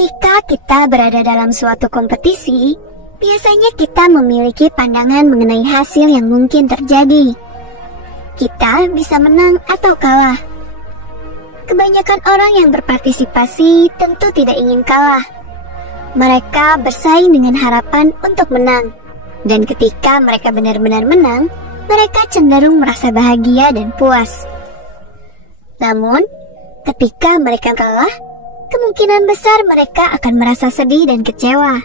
Ketika kita berada dalam suatu kompetisi, biasanya kita memiliki pandangan mengenai hasil yang mungkin terjadi. Kita bisa menang atau kalah. Kebanyakan orang yang berpartisipasi tentu tidak ingin kalah. Mereka bersaing dengan harapan untuk menang. Dan ketika mereka benar-benar menang, mereka cenderung merasa bahagia dan puas. Namun, ketika mereka kalah, kemungkinan besar mereka akan merasa sedih dan kecewa.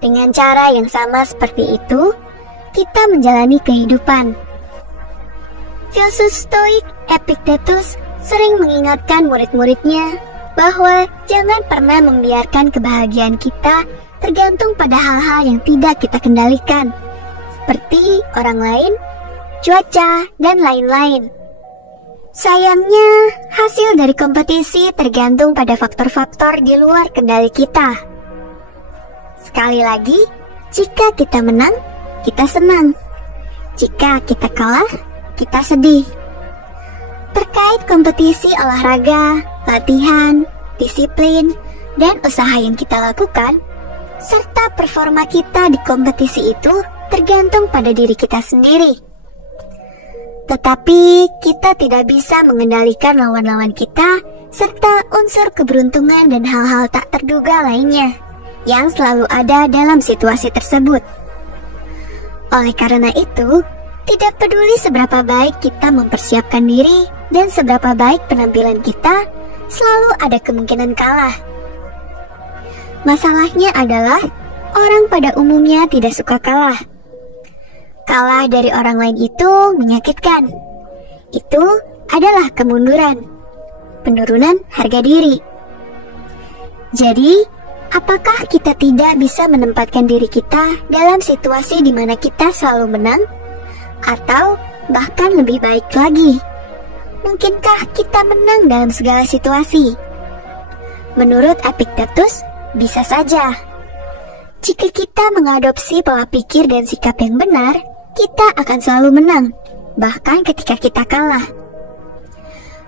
Dengan cara yang sama seperti itu, kita menjalani kehidupan. Filsuf Stoik Epictetus sering mengingatkan murid-muridnya bahwa jangan pernah membiarkan kebahagiaan kita tergantung pada hal-hal yang tidak kita kendalikan, seperti orang lain, cuaca, dan lain-lain. Sayangnya, hasil dari kompetisi tergantung pada faktor-faktor di luar kendali kita. Sekali lagi, jika kita menang, kita senang. Jika kita kalah, kita sedih. Terkait kompetisi olahraga, latihan, disiplin, dan usaha yang kita lakukan, serta performa kita di kompetisi itu tergantung pada diri kita sendiri. Tetapi kita tidak bisa mengendalikan lawan-lawan kita serta unsur keberuntungan dan hal-hal tak terduga lainnya yang selalu ada dalam situasi tersebut. Oleh karena itu, tidak peduli seberapa baik kita mempersiapkan diri dan seberapa baik penampilan kita, selalu ada kemungkinan kalah. Masalahnya adalah orang pada umumnya tidak suka kalah. Kalah dari orang lain itu menyakitkan. Itu adalah kemunduran, penurunan harga diri. Jadi, apakah kita tidak bisa menempatkan diri kita dalam situasi di mana kita selalu menang? Atau bahkan lebih baik lagi, mungkinkah kita menang dalam segala situasi? Menurut Epictetus, bisa saja. Jika kita mengadopsi pola pikir dan sikap yang benar, kita akan selalu menang, bahkan ketika kita kalah.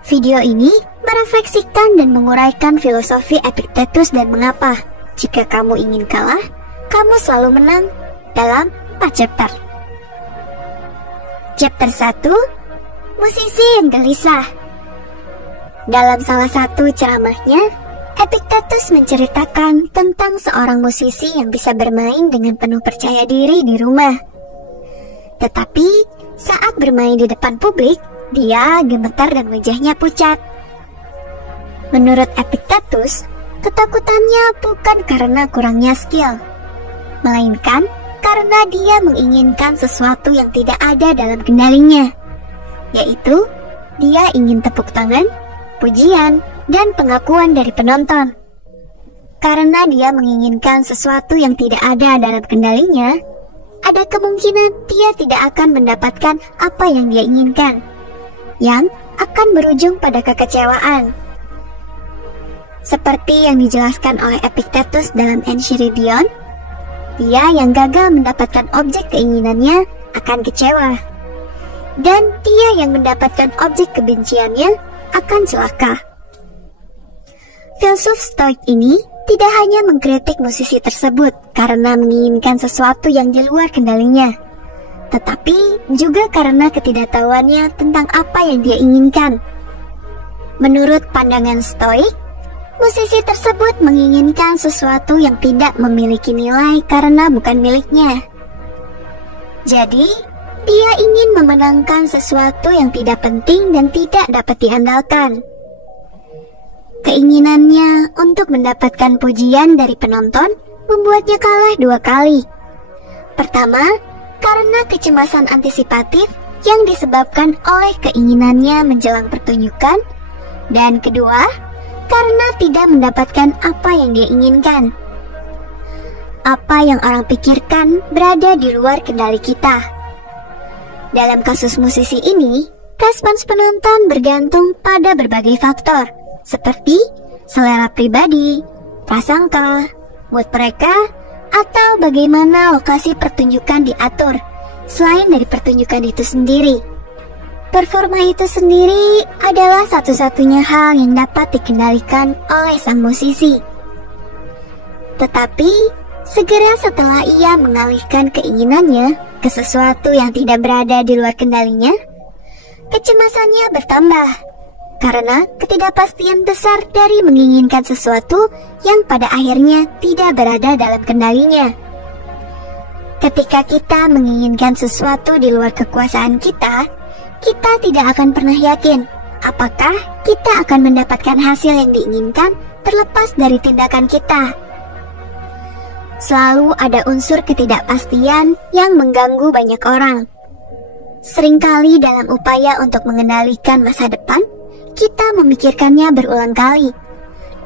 Video ini merefleksikan dan menguraikan filosofi Epictetus dan mengapa, jika kamu ingin kalah, kamu selalu menang dalam 4 chapter. Chapter 1, Musisi yang Gelisah. Dalam salah satu ceramahnya, Epictetus menceritakan tentang seorang musisi yang bisa bermain dengan penuh percaya diri di rumah. Tetapi saat bermain di depan publik, dia gemetar dan wajahnya pucat. Menurut Epictetus, ketakutannya bukan karena kurangnya skill, melainkan karena dia menginginkan sesuatu yang tidak ada dalam kendalinya, yaitu dia ingin tepuk tangan, pujian, dan pengakuan dari penonton. Karena dia menginginkan sesuatu yang tidak ada dalam kendalinya, ada kemungkinan dia tidak akan mendapatkan apa yang dia inginkan, yang akan berujung pada kekecewaan. Seperti yang dijelaskan oleh Epictetus dalam Enchiridion, dia yang gagal mendapatkan objek keinginannya akan kecewa, dan dia yang mendapatkan objek kebenciannya akan celaka. Filsuf Stoik ini tidak hanya mengkritik musisi tersebut karena menginginkan sesuatu yang di luar kendalinya, tetapi juga karena ketidaktahuannya tentang apa yang dia inginkan. Menurut pandangan Stoik, musisi tersebut menginginkan sesuatu yang tidak memiliki nilai karena bukan miliknya. Jadi, dia ingin memenangkan sesuatu yang tidak penting dan tidak dapat diandalkan. Keinginannya untuk mendapatkan pujian dari penonton membuatnya kalah 2 kali. Pertama, karena kecemasan antisipatif yang disebabkan oleh keinginannya menjelang pertunjukan, dan kedua, karena tidak mendapatkan apa yang dia inginkan. Apa yang orang pikirkan berada di luar kendali kita. Dalam kasus musisi ini, respons penonton bergantung pada berbagai faktor, seperti selera pribadi, prasangka, mood mereka, atau bagaimana lokasi pertunjukan diatur, selain dari pertunjukan itu sendiri. Performa itu sendiri adalah satu-satunya hal yang dapat dikendalikan oleh sang musisi. Tetapi, segera setelah ia mengalihkan keinginannya ke sesuatu yang tidak berada di luar kendalinya, kecemasannya bertambah karena ketidakpastian besar dari menginginkan sesuatu yang pada akhirnya tidak berada dalam kendalinya. Ketika kita menginginkan sesuatu di luar kekuasaan kita, kita tidak akan pernah yakin apakah kita akan mendapatkan hasil yang diinginkan terlepas dari tindakan kita. Selalu ada unsur ketidakpastian yang mengganggu banyak orang. Seringkali dalam upaya untuk mengendalikan masa depan, kita memikirkannya berulang kali,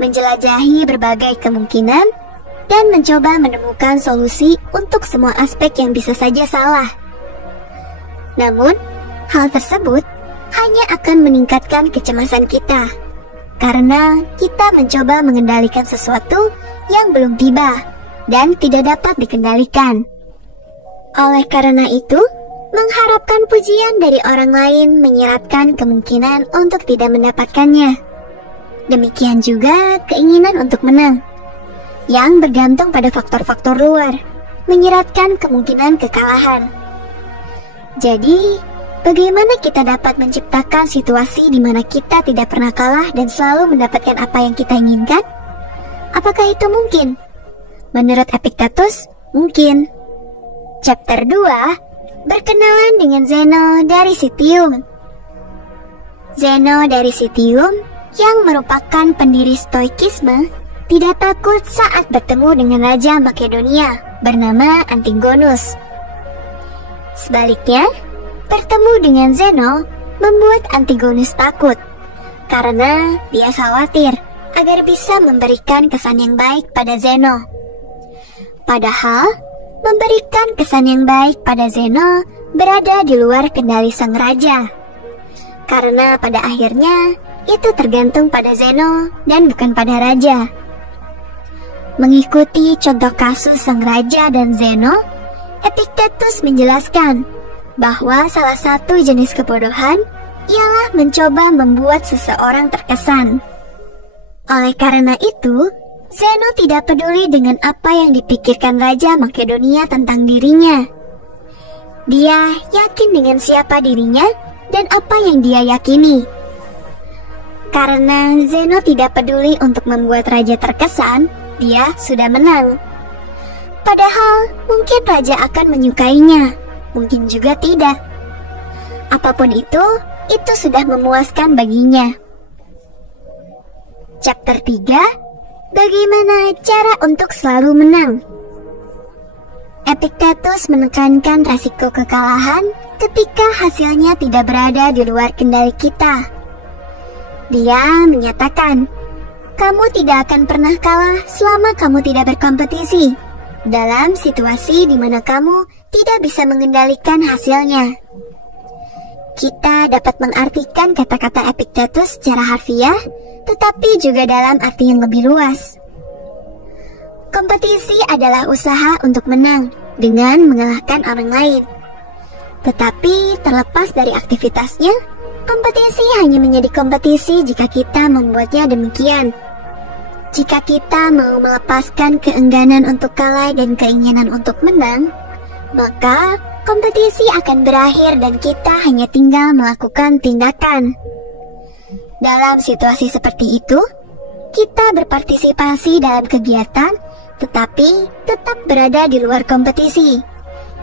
menjelajahi berbagai kemungkinan, dan mencoba menemukan solusi untuk semua aspek yang bisa saja salah. Namun, hal tersebut hanya akan meningkatkan kecemasan kita, karena kita mencoba mengendalikan sesuatu yang belum tiba dan tidak dapat dikendalikan. Oleh karena itu, mengharapkan pujian dari orang lain menyeratkan kemungkinan untuk tidak mendapatkannya. Demikian juga keinginan untuk menang, yang bergantung pada faktor-faktor luar, menyeratkan kemungkinan kekalahan. Jadi, bagaimana kita dapat menciptakan situasi di mana kita tidak pernah kalah dan selalu mendapatkan apa yang kita inginkan? Apakah itu mungkin? Menurut Epictetus, mungkin. Chapter 2, berkenalan dengan Zeno dari Citium. Zeno dari Citium, yang merupakan pendiri Stoikisme, tidak takut saat bertemu dengan Raja Makedonia bernama Antigonus. Sebaliknya, bertemu dengan Zeno membuat Antigonus takut, karena dia khawatir agar bisa memberikan kesan yang baik pada Zeno. Padahal, memberikan kesan yang baik pada Zeno berada di luar kendali sang raja. Karena pada akhirnya, itu tergantung pada Zeno dan bukan pada raja. Mengikuti contoh kasus sang raja dan Zeno, Epictetus menjelaskan bahwa salah satu jenis kebodohan ialah mencoba membuat seseorang terkesan. Oleh karena itu, Zeno tidak peduli dengan apa yang dipikirkan Raja Makedonia tentang dirinya. Dia yakin dengan siapa dirinya dan apa yang dia yakini. Karena Zeno tidak peduli untuk membuat raja terkesan, dia sudah menang. Padahal mungkin raja akan menyukainya, mungkin juga tidak. Apapun itu sudah memuaskan baginya. Chapter 3, bagaimana cara untuk selalu menang? Epictetus menekankan resiko kekalahan ketika hasilnya tidak berada di luar kendali kita. Dia menyatakan, kamu tidak akan pernah kalah selama kamu tidak berkompetisi dalam situasi di mana kamu tidak bisa mengendalikan hasilnya. Kita dapat mengartikan kata-kata Epictetus secara harfiah, tetapi juga dalam arti yang lebih luas. Kompetisi adalah usaha untuk menang dengan mengalahkan orang lain. Tetapi terlepas dari aktivitasnya, kompetisi hanya menjadi kompetisi jika kita membuatnya demikian. Jika kita mau melepaskan keengganan untuk kalah dan keinginan untuk menang, maka kompetisi akan berakhir dan kita hanya tinggal melakukan tindakan. Dalam situasi seperti itu, kita berpartisipasi dalam kegiatan, tetapi tetap berada di luar kompetisi,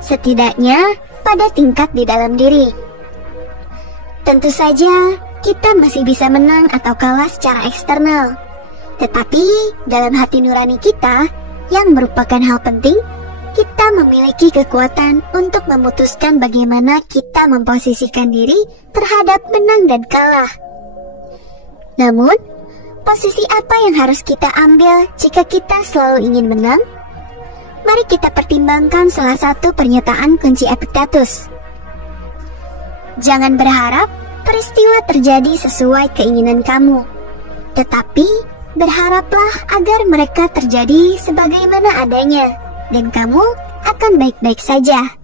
setidaknya pada tingkat di dalam diri. Tentu saja, kita masih bisa menang atau kalah secara eksternal, tetapi dalam hati nurani kita, yang merupakan hal penting, kita memiliki kekuatan untuk memutuskan bagaimana kita memposisikan diri terhadap menang dan kalah. Namun, posisi apa yang harus kita ambil jika kita selalu ingin menang? Mari kita pertimbangkan salah satu pernyataan kunci Epictetus. Jangan berharap peristiwa terjadi sesuai keinginan kamu, tetapi berharaplah agar mereka terjadi sebagaimana adanya, dan kamu akan baik-baik saja.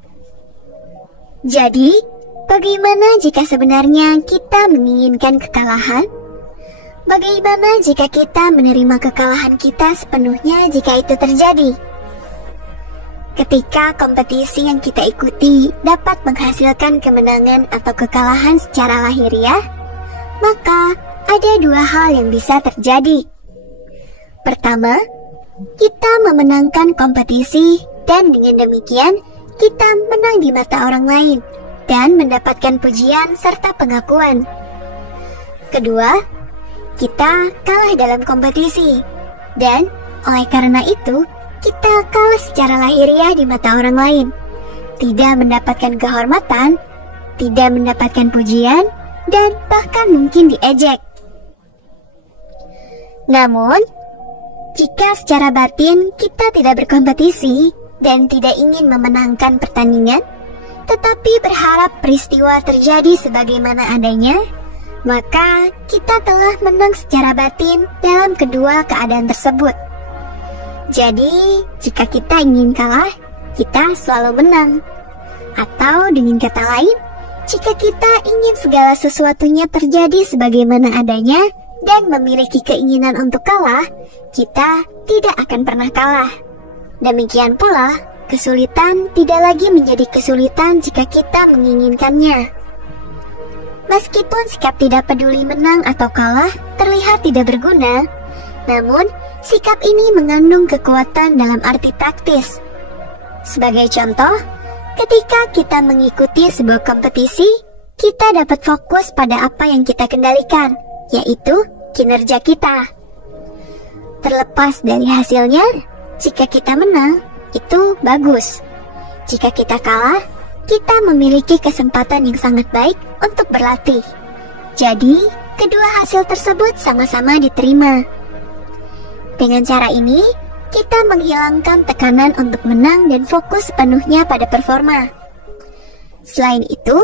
Jadi, bagaimana jika sebenarnya kita menginginkan kekalahan? Bagaimana jika kita menerima kekalahan kita sepenuhnya jika itu terjadi? Ketika kompetisi yang kita ikuti dapat menghasilkan kemenangan atau kekalahan secara lahiriah, maka ada dua hal yang bisa terjadi. Pertama, kita memenangkan kompetisi dan dengan demikian kita menang di mata orang lain dan mendapatkan pujian serta pengakuan. Kedua, kita kalah dalam kompetisi, dan oleh karena itu, kita kalah secara lahiriah di mata orang lain, tidak mendapatkan kehormatan, tidak mendapatkan pujian, dan bahkan mungkin diejek. Namun, jika secara batin kita tidak berkompetisi dan tidak ingin memenangkan pertandingan, tetapi berharap peristiwa terjadi sebagaimana adanya, maka kita telah menang secara batin dalam kedua keadaan tersebut. Jadi, jika kita ingin kalah, kita selalu menang. Atau dengan kata lain, jika kita ingin segala sesuatunya terjadi sebagaimana adanya dan memiliki keinginan untuk kalah, kita tidak akan pernah kalah. Demikian pula, kesulitan tidak lagi menjadi kesulitan jika kita menginginkannya. Meskipun sikap tidak peduli menang atau kalah terlihat tidak berguna, namun sikap ini mengandung kekuatan dalam arti praktis. Sebagai contoh, ketika kita mengikuti sebuah kompetisi, kita dapat fokus pada apa yang kita kendalikan, yaitu kinerja kita. Terlepas dari hasilnya, jika kita menang, itu bagus. Jika kita kalah, kita memiliki kesempatan yang sangat baik untuk berlatih. Jadi, kedua hasil tersebut sama-sama diterima. Dengan cara ini, kita menghilangkan tekanan untuk menang dan fokus sepenuhnya pada performa. Selain itu,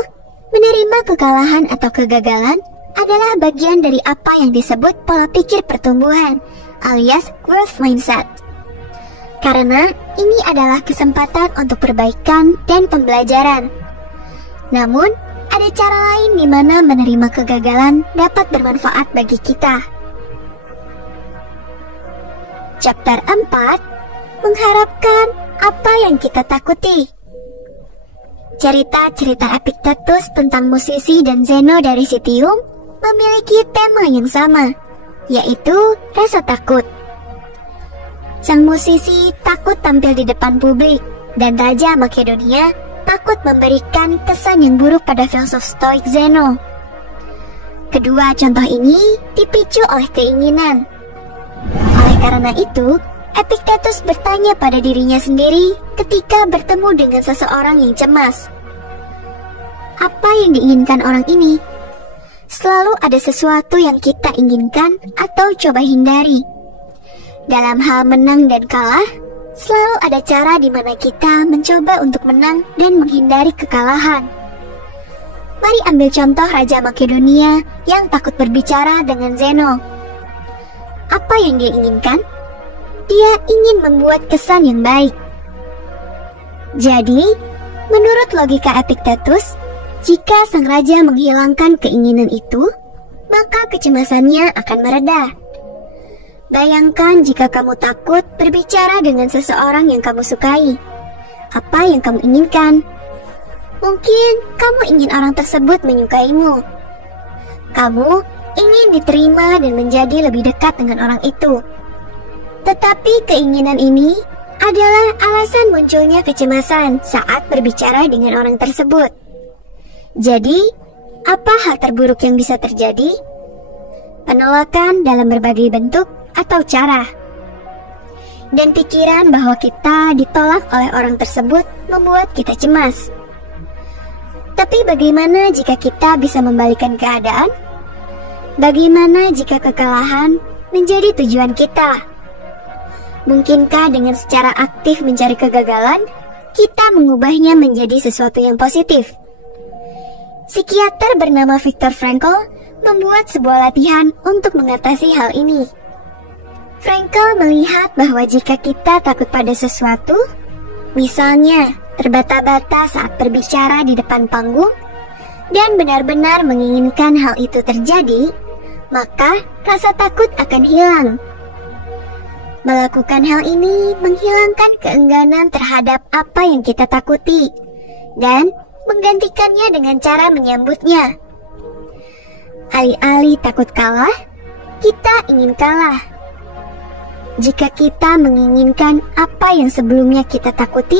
menerima kekalahan atau kegagalan adalah bagian dari apa yang disebut pola pikir pertumbuhan, alias growth mindset. Karena ini adalah kesempatan untuk perbaikan dan pembelajaran. Namun, ada cara lain di mana menerima kegagalan dapat bermanfaat bagi kita. Chapter 4 mengharapkan apa yang kita takuti. Cerita-cerita Epictetus tentang musisi dan Zeno dari Citium memiliki tema yang sama, yaitu rasa takut. Sang musisi takut tampil di depan publik, dan Raja Makedonia takut memberikan kesan yang buruk pada filsuf Stoik Zeno. Kedua contoh ini dipicu oleh keinginan. Oleh karena itu, Epictetus bertanya pada dirinya sendiri ketika bertemu dengan seseorang yang cemas. Apa yang diinginkan orang ini? Selalu ada sesuatu yang kita inginkan atau coba hindari. Dalam hal menang dan kalah, selalu ada cara di mana kita mencoba untuk menang dan menghindari kekalahan. Mari ambil contoh Raja Makedonia yang takut berbicara dengan Zeno. Apa yang dia inginkan? Dia ingin membuat kesan yang baik. Jadi, menurut logika Epictetus, jika sang raja menghilangkan keinginan itu, maka kecemasannya akan mereda. Bayangkan jika kamu takut berbicara dengan seseorang yang kamu sukai. Apa yang kamu inginkan? Mungkin kamu ingin orang tersebut menyukaimu. Kamu ingin diterima dan menjadi lebih dekat dengan orang itu. Tetapi keinginan ini adalah alasan munculnya kecemasan saat berbicara dengan orang tersebut. Jadi, apa hal terburuk yang bisa terjadi? Penolakan dalam berbagai bentuk atau cara. Dan pikiran bahwa kita ditolak oleh orang tersebut membuat kita cemas. Tapi bagaimana jika kita bisa membalikan keadaan? Bagaimana jika kekalahan menjadi tujuan kita? Mungkinkah dengan secara aktif mencari kegagalan, kita mengubahnya menjadi sesuatu yang positif? Psikiater bernama Viktor Frankl membuat sebuah latihan untuk mengatasi hal ini. Frankl melihat bahwa jika kita takut pada sesuatu, misalnya terbata-bata saat berbicara di depan panggung, dan benar-benar menginginkan hal itu terjadi, maka rasa takut akan hilang. Melakukan hal ini menghilangkan keengganan terhadap apa yang kita takuti dan menggantikannya dengan cara menyambutnya. Alih-alih takut kalah, kita ingin kalah. Jika kita menginginkan apa yang sebelumnya kita takuti,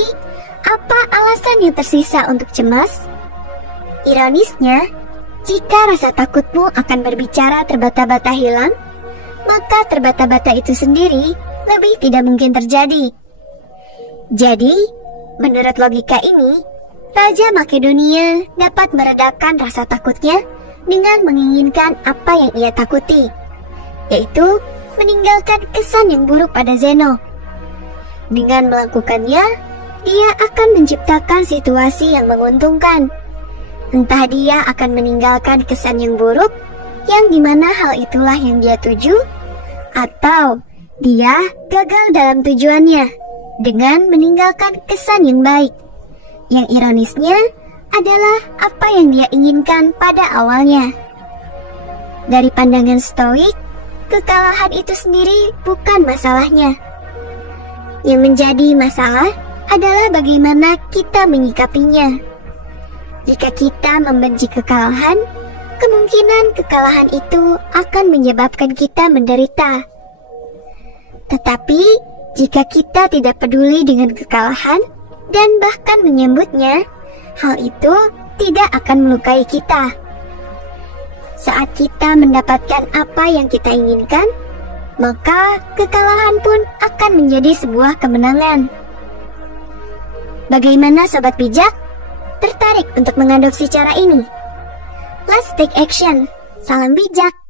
apa alasan yang tersisa untuk cemas? Ironisnya, jika rasa takutmu akan berbicara terbata-bata hilang, maka terbata-bata itu sendiri lebih tidak mungkin terjadi. Jadi, menurut logika ini, Raja Makedonia dapat meredakan rasa takutnya dengan menginginkan apa yang ia takuti, yaitu meninggalkan kesan yang buruk pada Zeno. Dengan melakukannya, dia akan menciptakan situasi yang menguntungkan. Entah dia akan meninggalkan kesan yang buruk, yang dimana hal itulah yang dia tuju, atau dia gagal dalam tujuannya dengan meninggalkan kesan yang baik. Yang ironisnya adalah apa yang dia inginkan pada awalnya. Dari pandangan Stoik, kekalahan itu sendiri bukan masalahnya. Yang menjadi masalah adalah bagaimana kita menyikapinya. Jika kita membenci kekalahan, kemungkinan kekalahan itu akan menyebabkan kita menderita. Tetapi, jika kita tidak peduli dengan kekalahan dan bahkan menyambutnya, hal itu tidak akan melukai kita. Saat kita mendapatkan apa yang kita inginkan, maka kekalahan pun akan menjadi sebuah kemenangan. Bagaimana sobat bijak? Tertarik untuk mengadopsi cara ini? Let's take action. Salam bijak.